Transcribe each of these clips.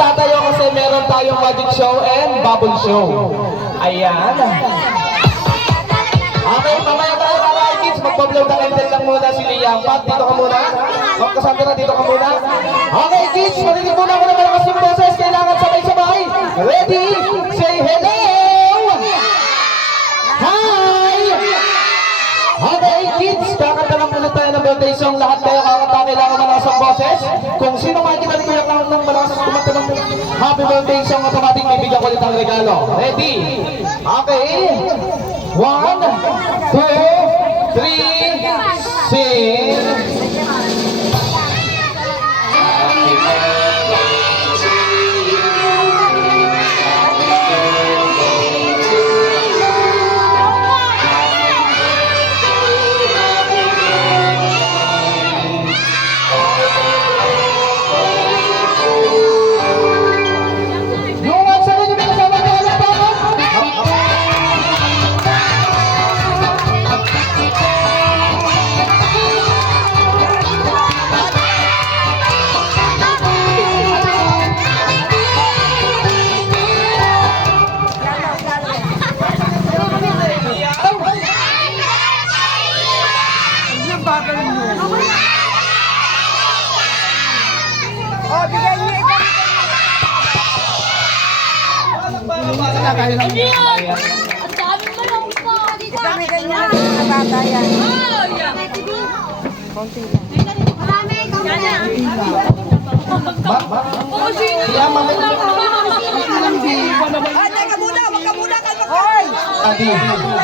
Tatayo kasi meron tayong magic show and bubble show. Ayan. Okay, mamaya tayo mga kids. Magpa-blow the candle lang muna si Liam. Pat, dito ka muna. Mag Cassandra, dito ka muna. Okay kids, marinig muna ko na malakas yung boses. Kailangan sabay-sabay. Ready? Say hello! Hi! Okay kids, kakanta lang muna tayo ng birthday song. Lahat kayo kakanta, kailangan malakas ang boses. Kung sino makikita ni Kuya Clown ng malakas kumanta ng happy birthday song, automatic may bigyan ko ulit ang regalo. Ready? Okay. 1, 2, 3, sing.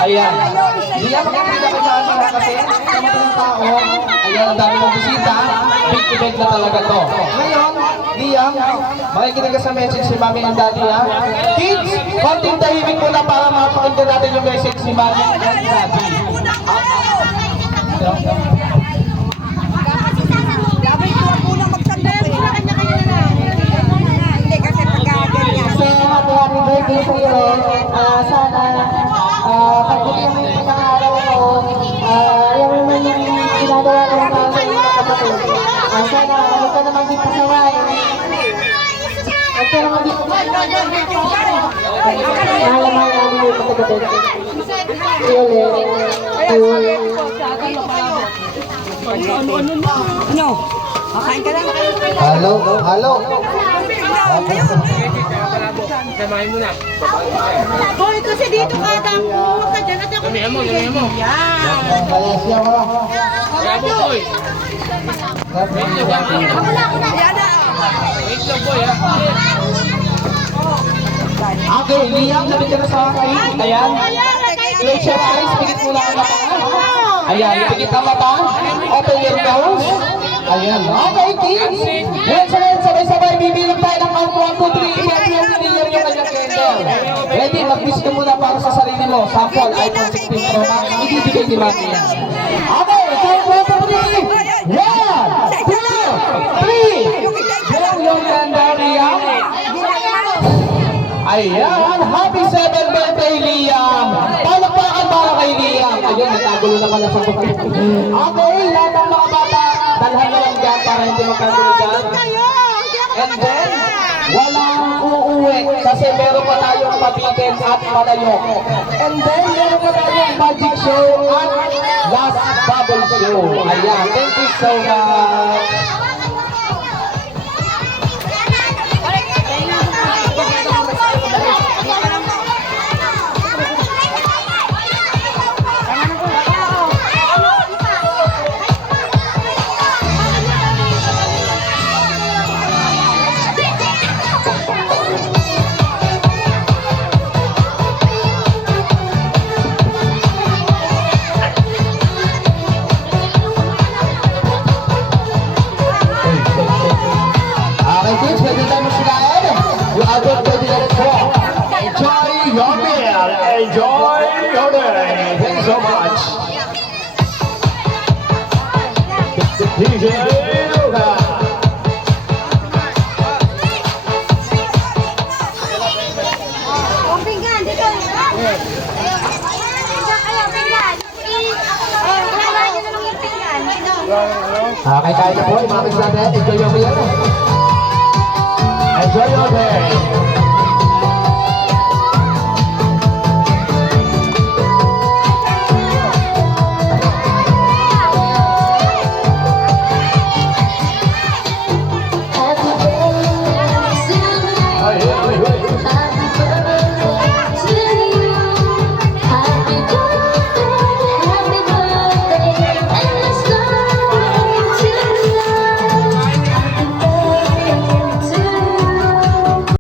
Ayan. Hindi ako makikita ko saan mga kasi sa mga tao. Ayan, ang dami mong bisita. Big event na talaga to. Ngayon, Liam, makikita ka sa message si Mami and Daddy ha. Kids, konting tahimik muna para mapakinggan natin yung message si Mami and Daddy. Happy birthday sa iyo. Sana pag-ibig mo yung pangaral mo, yung naman yung ginagawa ko ng mga kapatid. Sana huwag ka naman din pasaway. Huwag ka naman din pasaway. Mahal namin yung kapatid. Ano? Makain ka lang. Halo, halo. Samahin mo na. Hoy, kasi dito ka tapo. Huwag ka dyan at ako. Damihan mo, damihan mo. Yan. Malaysia mo. Bravo, boy. Wait lang, wait lang. Wait lang, boy, ha. Okay, Liam, sabi ka na sa akin. Ayan. Close your eyes, pigit muna ang mata. Ayan, pigit ang mata. Open your nose. Ayan. Okay, kids. Once again, sabay-sabay, bibilang tayo ng count 1, 2, 3. I-blow ni Liam yung kanyang candle. Ready, mag-wish ka muna para sa sarili mo. Sample, iPhone 16 Pro Max. Ibibigay ni Mami yan. Okay, count 1, 2, 3. 1, 2, 3. Blow yung candle, Liam. Ayan, happy 7th birthday, Liam! Palakpakan para kay Liam! Ayun, nagkagulo na pala sa buhay. Okay, lahat ng mga bata, dalhan na lang dyan para hindi magkagulo dyan. And then, walang uuwi kasi meron pa tayong pabitin at palayok. And then, meron pa tayong magic show at last bubble show. Ayan, thank you so much! Enjoy your day. Thank you so much. DJ Luca. Pinggan, dito. Okay, kaya na po. Imamig natin. Enjoy your meal. Enjoy your day.